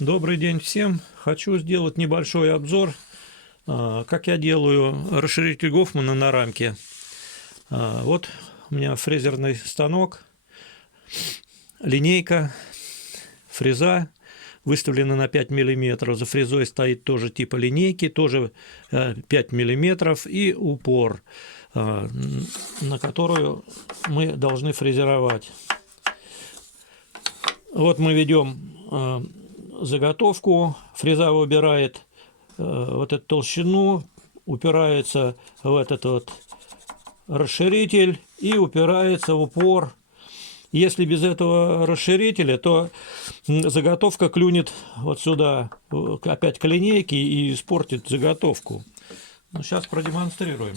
Добрый день всем. Хочу сделать небольшой обзор, как я делаю расширитель Гофмана на рамке. Вот у меня фрезерный станок, линейка, фреза выставлена на 5 мм. За фрезой стоит тоже типа линейки, тоже 5 мм, и упор, на которую мы должны фрезеровать. Вот мы ведем заготовку, фреза выбирает вот эту толщину, упирается в этот вот расширитель и упирается в упор. Если без этого расширителя, то заготовка клюнет вот сюда, опять к линейке, и испортит заготовку. Ну, сейчас продемонстрируем.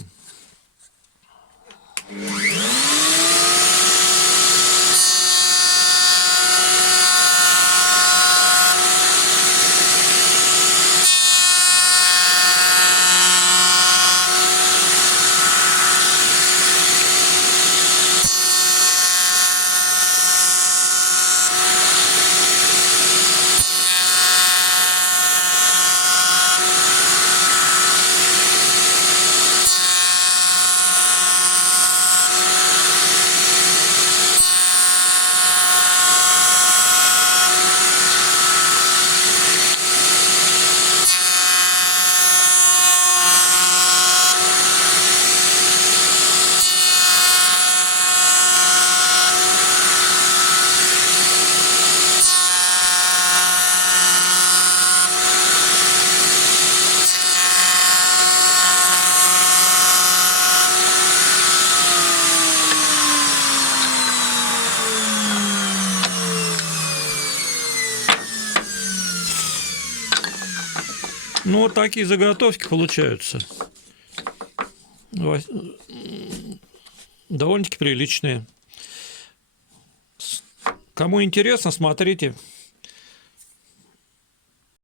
Ну, вот такие заготовки получаются. Довольно-таки приличные. Кому интересно, смотрите.